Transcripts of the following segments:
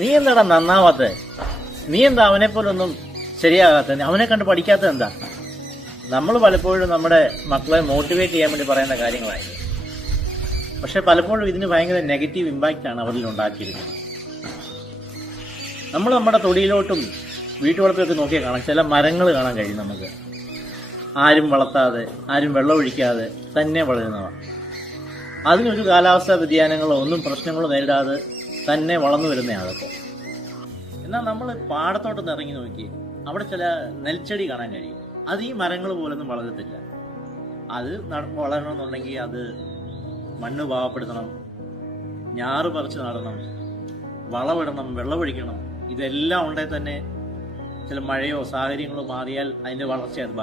നീ എന്താടാ നന്നാവാത്തത്? നീ എന്താ അവനെ പോലൊന്നും ശരിയാകാത്തത്? അവനെ കണ്ട് പഠിക്കാത്തത് എന്താ? നമ്മൾ പലപ്പോഴും നമ്മുടെ മക്കളെ മോട്ടിവേറ്റ് ചെയ്യാൻ വേണ്ടി പറയുന്ന കാര്യങ്ങളായിരിക്കും. പക്ഷെ പലപ്പോഴും ഇതിന് ഭയങ്കര നെഗറ്റീവ് ഇമ്പാക്റ്റ് ആണ് അവരിൽ ഉണ്ടാക്കിയിരിക്കുന്നത്. നമ്മൾ നമ്മുടെ തൊടിയിലോട്ടും വീട്ടുവളപ്പിലൊക്കെ നോക്കിയാൽ കാണാം, ചില മരങ്ങൾ കാണാൻ കഴിയും നമുക്ക്. ആരും വളർത്താതെ, ആരും വെള്ളമൊഴിക്കാതെ തന്നെ വളരുന്നവ. അതിനൊരു കാലാവസ്ഥാ വ്യതിയാനങ്ങളോ ഒന്നും പ്രശ്നങ്ങളോ നേരിടാതെ തന്നെ വളർന്നു വരുന്നതാണ് അതൊക്കെ. എന്നാൽ നമ്മൾ പാടത്തോട്ടൊന്ന് ഇറങ്ങി നോക്കി, അവിടെ ചില നെൽച്ചെടി കാണാൻ കഴിയും. അത് ഈ മരങ്ങൾ പോലൊന്നും വളരത്തില്ല. അത് വളരണമെന്നുണ്ടെങ്കിൽ അത് മണ്ണ് പാകപ്പെടുത്തണം, ഞാറ് പറിച്ച് നടണം, വളമിടണം, വെള്ളമൊഴിക്കണം. ഇതെല്ലാം ഉണ്ടെങ്കിൽ തന്നെ ചില മഴയോ സാഹചര്യങ്ങളോ മാറിയാൽ അതിൻ്റെ വളർച്ചയെ അത്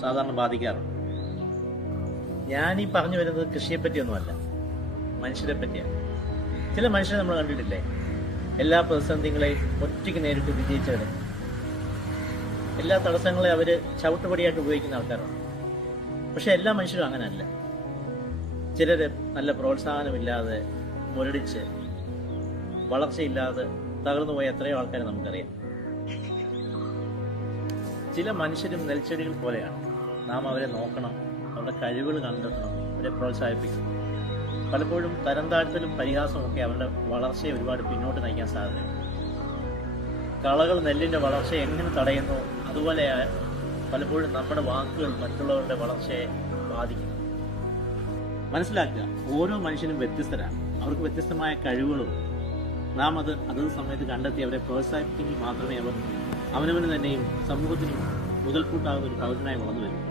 സാധാരണ ബാധിക്കാറുണ്ട്. ഞാനീ പറഞ്ഞു വരുന്നത് കൃഷിയെ പറ്റിയൊന്നുമല്ല, മനുഷ്യരെ പറ്റിയാണ്. ചില മനുഷ്യരെ നമ്മൾ കണ്ടിട്ടില്ലേ, എല്ലാ പ്രതിസന്ധികളെയും ഒറ്റയ്ക്ക് നേരിട്ട് വിജയിച്ചവരെ. എല്ലാ തടസ്സങ്ങളെ അവർ ചവിട്ടുപടിയായിട്ട് ഉപയോഗിക്കുന്ന ആൾക്കാരാണ്. പക്ഷെ എല്ലാ മനുഷ്യരും അങ്ങനെയല്ല. ചിലര് നല്ല പ്രോത്സാഹനമില്ലാതെ മുരടിച്ച് വളർച്ചയില്ലാതെ തകർന്നു പോയ എത്രയോ ആൾക്കാരെ നമുക്കറിയാം. ചില മനുഷ്യരും നെൽച്ചെടികൾ പോലെയാണ്. നാം അവരെ നോക്കണം, അവരുടെ കഴിവുകൾ കണ്ടെത്തണം, അവരെ പ്രോത്സാഹിപ്പിക്കണം. പലപ്പോഴും തരം താഴ്ത്തലും പരിഹാസവും ഒക്കെ അവരുടെ വളർച്ചയെ ഒരുപാട് പിന്നോട്ട് നയിക്കാൻ സാധ്യതയുണ്ട്. കളകൾ നെല്ലിന്റെ വളർച്ചയെ എങ്ങനെ തടയുന്നു, അതുപോലെ പലപ്പോഴും നമ്മുടെ വാക്കുകൾ മറ്റുള്ളവരുടെ വളർച്ചയെ ബാധിക്കുന്നു. മനസ്സിലാക്കുക, ഓരോ മനുഷ്യനും വ്യത്യസ്തരാണ്. അവർക്ക് വ്യത്യസ്തമായ കഴിവുകളും നാം അതത് സമയത്ത് കണ്ടെത്തി അവരെ പ്രോത്സാഹിപ്പിക്കുമെങ്കിൽ മാത്രമേ അവർ അവനവന് തന്നെയും സമൂഹത്തിനും മുതൽക്കൂട്ടാകുന്ന ഒരു പൗരനായി വളർന്നു വരും.